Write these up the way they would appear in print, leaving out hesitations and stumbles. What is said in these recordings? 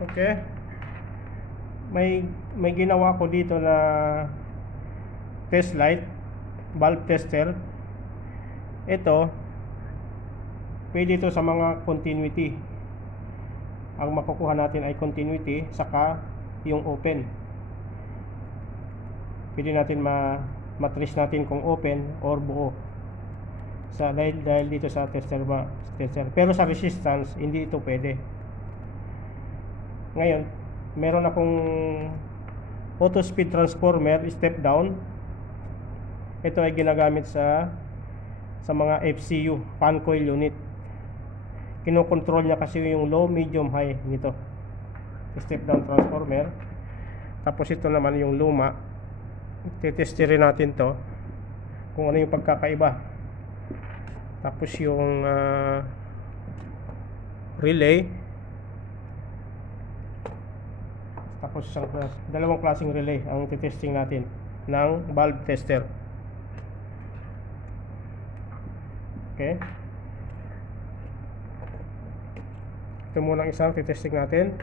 Okay? May ginawa ko dito na test light, valve tester. Ito, pwede ito sa mga continuity. Ang makukuha natin ay continuity, saka yung open. Pwede natin matrace natin kung open or buo. Dahil dito sa tester. Pero sa resistance, hindi ito pwede. Ngayon, meron akong auto speed transformer step down. Ito ay ginagamit sa mga FCU, fan coil unit. Kinokontrol niya kasi yung low, medium, high nito. Step down transformer. Tapos ito naman yung luma. Titesterin natin to kung ano yung pagkakaiba. Tapos yung relay. Tapos dalawang klaseng relay ang titesting natin ng valve tester. Okay. Ito muna ang isang titesting natin.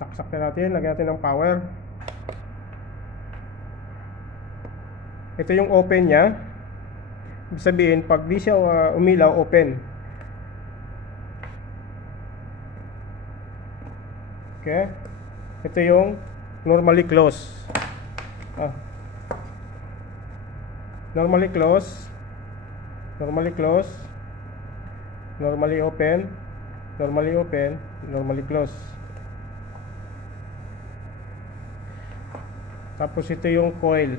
Saksak na natin. Lagyan natin ng power. Ito yung open nya. Ibig sabihin, pag di siya umilaw, open. Okay. Ito yung normally close. Normally close. Normally close. Normally open. Normally open. Normally close. Tapos ito yung coil.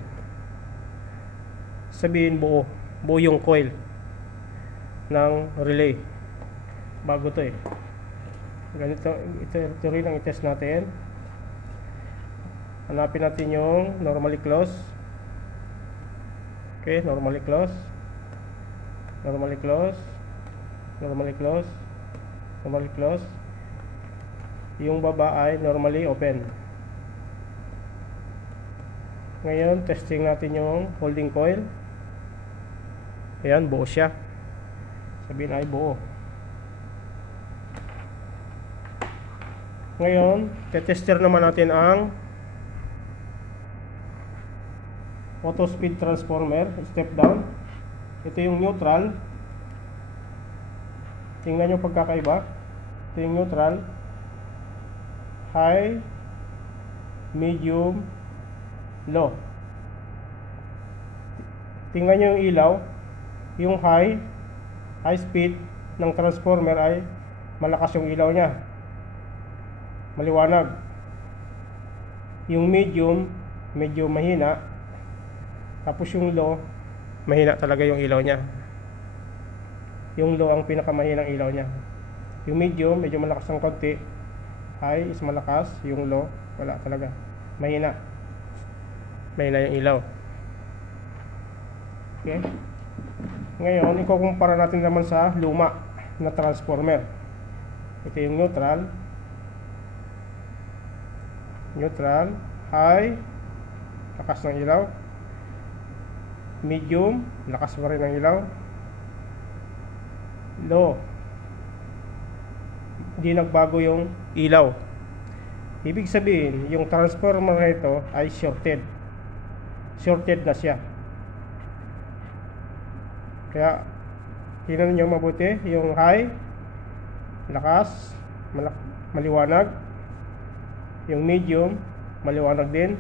Sabihin buo yung coil ng relay. Bago to eh. Ganito, ito rin ang i-test natin. Hanapin natin yung normally close. Okay, normally close. Normally close. Normally close. Normally close. Yung baba ay normally open. Ngayon, testing natin yung holding coil. Ayan, buo siya. Sabihin ay buo. Ngayon, tetester naman natin ang auto speed transformer, step down. Ito yung neutral. Tingnan nyo pagkakaiba. Ito yung neutral. High, medium, low. Tingnan nyo yung ilaw. Yung high speed ng transformer ay malakas yung ilaw nya, maliwanag. Yung medium, medyo mahina. Tapos yung low, mahina talaga yung ilaw nya. Yung low ang pinakamahinang ilaw nya. Yung medium, medyo malakas ng konti. High is malakas. Yung low, wala talaga, mahina. Mahina yung ilaw. Okay. Ngayon, ikukumpara natin naman sa luma na transformer. Ito yung neutral. Neutral, high, lakas ng ilaw. Medium, lakas pa rin ng ilaw. Low, hindi nagbago yung ilaw. Ibig sabihin, yung transformer na ito ay shorted. Shorted na siya. Kaya, tingnan nyo mabuti. Yung high, lakas, maliwanag. Yung medium, maliwanag din.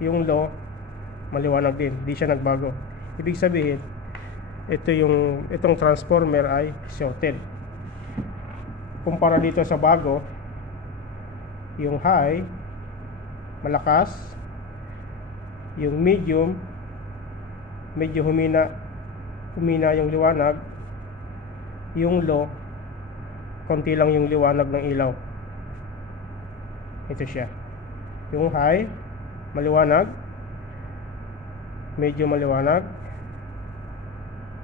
Yung low, maliwanag din. Di siya nagbago. Ibig sabihin, itong transformer ay shorted. Kumpara dito sa bago, yung high, malakas. Yung medium, medyo humina yung liwanag. Yung low, konti lang yung liwanag ng ilaw. Ito siya. Yung high, maliwanag. Medyo maliwanag.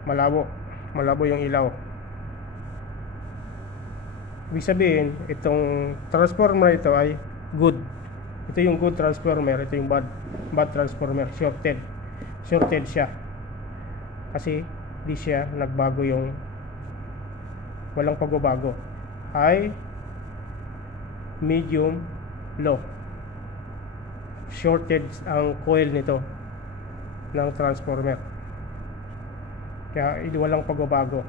Malabo yung ilaw. Ibig sabihin, itong transformer ito ay good. Ito yung good transformer. Ito yung bad transformer. Shorted siya. Kasi di siya nagbago, yung walang pagbabago. High, medium, low. Shorted ang coil nito ng transformer. Kaya walang pagbabago.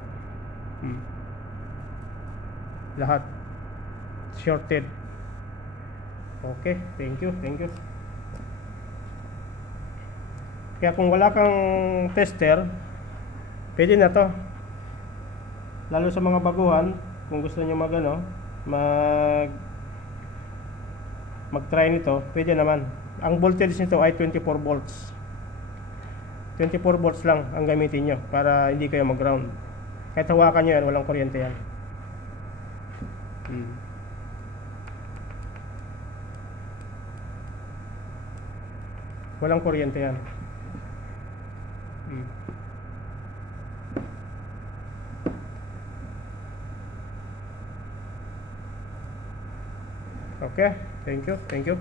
Lahat shorted. Okay, thank you. Kaya kung wala kang tester, pwede na to. Lalo sa mga baguhan, kung gusto nyo mag-try nito, pwede naman. Ang voltage nito ay 24 volts. 24 volts lang ang gamitin nyo para hindi kayo mag-ground. Kahit hawakan nyo yan, walang kuryente yan. Walang kuryente yan. Okay, thank you.